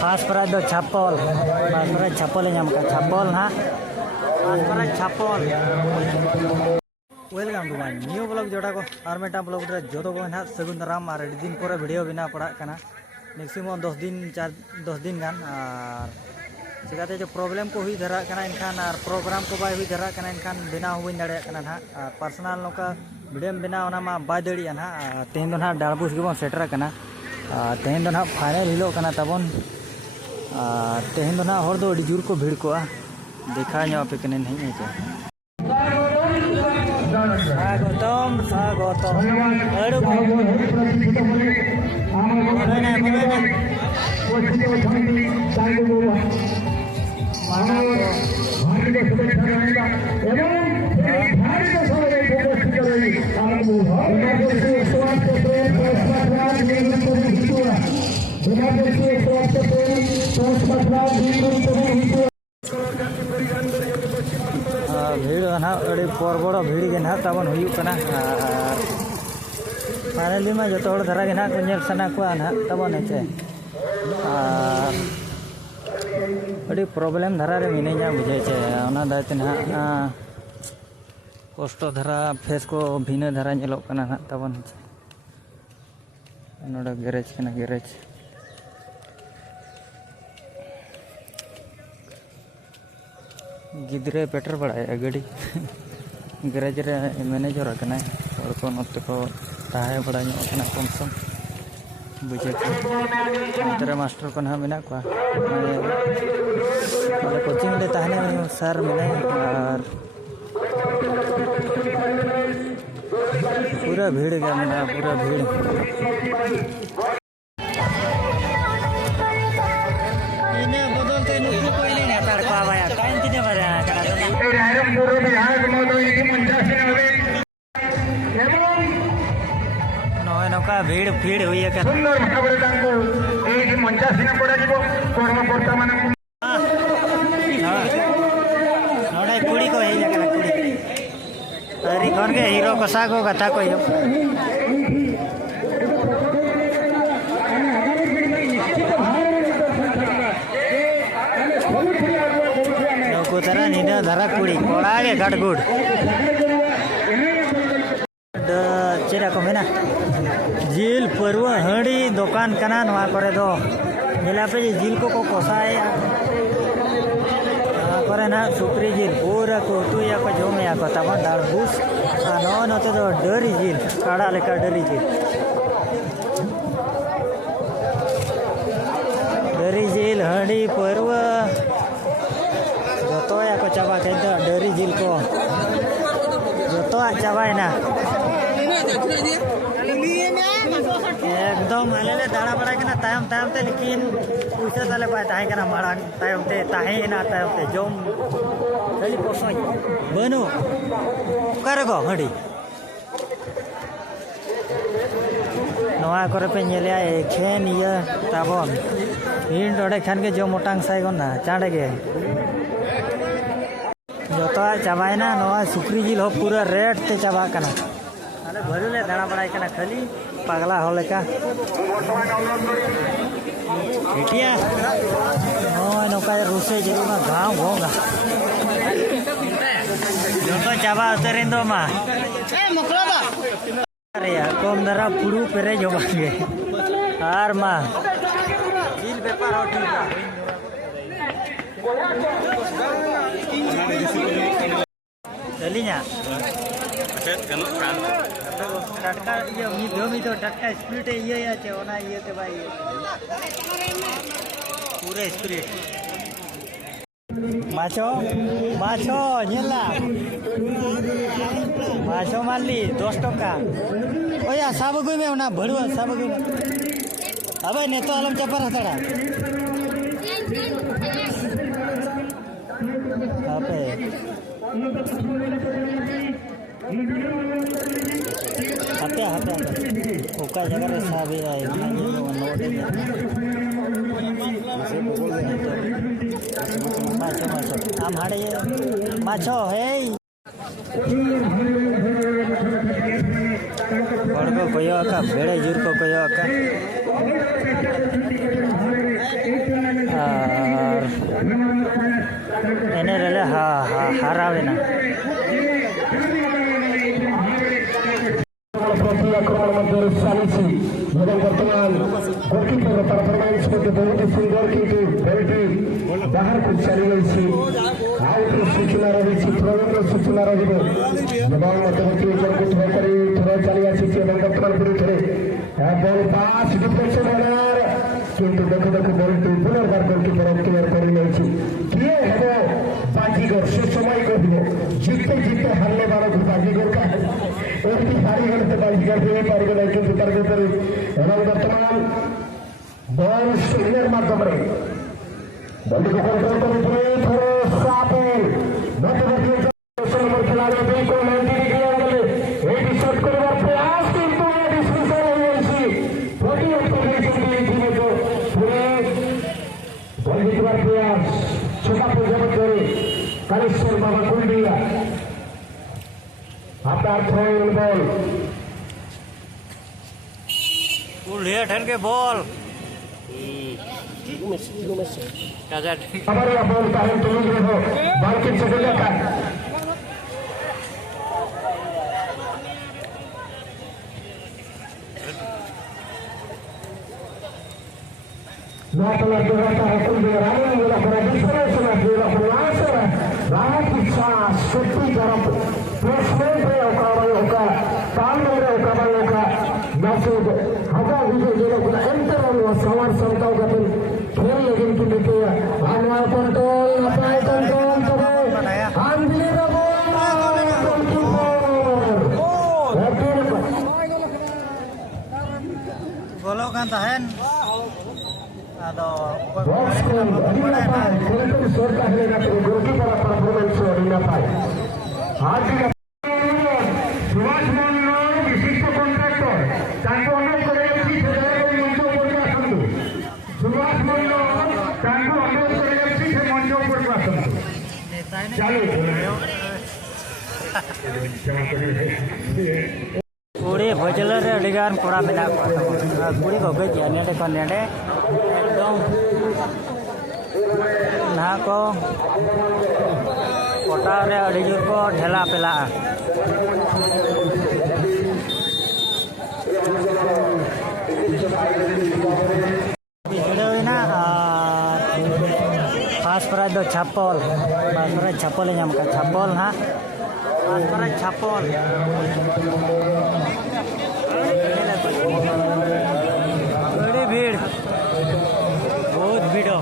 fast prize दो छापल fast prize छापल छापल ना फास्ट प्राइज छापल welcome to my new blog जोड़ा को और मेटा ब्लॉग रे जो को ना सगुन दाराम और अड़ी दिन पर वीडियो बना पड़ा कना मैक्सिमम 10 दिन गान और चिकाते जो प्रॉब्लम को हुई धरा कना इनखान और प्रोग्राम को बाय हुई धरा कना इनखान बिना हुई दड़े कना ना पर्सनल नोका वीडियो बिना ओना मा बाय दड़ी ना तेन दो ना डालबुस गिबन सेटर कना तेन दो ना फाइनल हिलो कना तबन तेन दो ना हर दो अड़ी जोर को भीड़ को देखा नो पे कने नहीं है स्वागतम स्वागतम भीड़ ना अड़ी पर बड़ा भीड़ के ना तबन हुयुकना फाइनली में जो धरा के ना को नेल सना को ना तबन है अड़ी प्रॉब्लम धरा रे मिनेजा बुझे छे ओना दायते ना कष्ट धरा फेस को भिना धरा नेलोक कना ना तबन है नोडा गैरेज कना गैरेज गिद्रे पेटर बड़ा गाड़ी गैरेज रे मैनेजर कना और को नत को ताहे बड़ा कम सम बुझे तेरे मास्टर को ना मेना को कोचिंग ले ताहने सर मिले और पूरा भीड़ गया मेना पूरा भीड़ नौका भीड़ भीड़ हुई है कुड़ी को अरे कौन के हीरो को सागो कथा को तरह नीना धरा कुड़ी कोड़ा के गड़गुड़ चेरा को मेना जिल परवा हड़ी दुकान कना नवा करे दो जिला पे जिल को कोसाए करे ना सुक्री जिल पूरा को तुया को जोमे या को तबन दाड़बुस नो न तो डरी जिल काड़ा लेका डरी जिल हड़ी परवा जो या को चाबा के डरी जिल को जो चाबाई ना एकदम हले दाड़ा बड़ा के ना तायम तायम ते लेकिन पैसा ताले पाए ताहे के ना माड़ा तायम ते ताहे ना तायम ते जोम खाली पोसोय बनो करे गो हडी नवा करे पे नेले खेन ये ताबन इन डोडे खान के जो मोटांग साई गना चाड़े के जो चाबाई ना नवा सुक्री जिल हो पूरा रेट ते चाबा कना अरे भरुले दाड़ा बड़ा के ना खाली पगला हो लेका बेटिया नौका रूसे जरूर ना गाँव होगा जो चाबा उतरिन दो मा अरे यार कम दरा पुरु पेरे जो बांगे आर मा जिल पेपर हो चली ना टटका ये मिदो टटका स्प्रिट ये या चोना ये के भाई पूरे स्प्रिट माछो माछो नेला माछो मारली 10 टका ओया साबगुई में ना भड़ुआ साबगुई अबे ने तो आलम चपर हतड़ा अबे हत्या हत्या ओका जगह रे साबे आए माछो माछो आम हाड़े माछो हे बड़गड़ को कोयो का बेड़े जुर को कोयो का और एने रेले हारावे ना आक्रमण मध्य चालीसी वर्तमान गोलकीपर परफॉर्मेंस मध्य बहुत सुंदर किंतु बॉलटी बाहर को चली गई आउट सूचना रही प्रयोजन सूचना रही मध्यवर्ती उपरको थ्रो करी थ्रो चली आसी वर्तमान विरुद्ध बॉल पास डिफेंसिव बॉलर किंतु देखो देखो बॉलटी पुनर्बार गोलकीपर क्लियर करी नहीं किए हेबो बाजीगर से समय को जीतते जीतते हारने वालों को बाजीगर का एक हारी गए बाजीगर हुए पारे नहीं किंतु तरह वर्तमान बॉल स्पिनर माध्यम बॉल को कंट्रोल करते थोड़ा सापेल मध्यवर्ती नंबर खिलाड़ी बिल्कुल 90 डिग्री एंगल एक शॉट करने प्रयास किंतु डिस्मिसल हो गई थोड़ी ऑपोजिशन की टीम को पूरे बॉल जीतने प्रयास छोटा प्रोग्राम करे कलेक्शन बाबा कुंडिया आपका थ्रोइंग बॉल कुलिया ठन के बॉल हमारे बॉल का है तुम लोग हो बॉल के चले जाता है ना तो लग रहा है कुल रानी वाला बड़ा दूसरा सुना दिया प्रयास है रानी की सांस छुट्टी तरफ प्लेसमेंट पे होगा काम में होगा मैसेज हजार विजय जो लोग एंटर और सवार समताओं का खेल लेकिन की लेते हैं अनवार कंट्रोल अप्लाई कंट्रोल करे गोलो kan tahan atau बॉक्स को अगला पाए खेलते सोचता है ना तो गोलकीपर परफॉर्मेंस हो रही है पाए आज की सुभाष मोहन विशिष्ट कॉन्ट्रैक्टर तांको अनुरोध करेगा कि फेडरेशन मंच ऊपर आसंतु सुभाष मोहन तांको अनुरोध करेगा कि मंच ऊपर आसंतु चालू कुड़ी भजल रे अड़ीगान कोड़ा मेना कुड़ी को गई नेडे को नेडे एकदम ना को कोटा रे अड़ी जोर को ढेला पेला ना पास प्राइज दो छापल पास प्राइज छापल नाम का छापल हाँ पास प्राइज छापल बड़ी भीड़ बहुत भीड़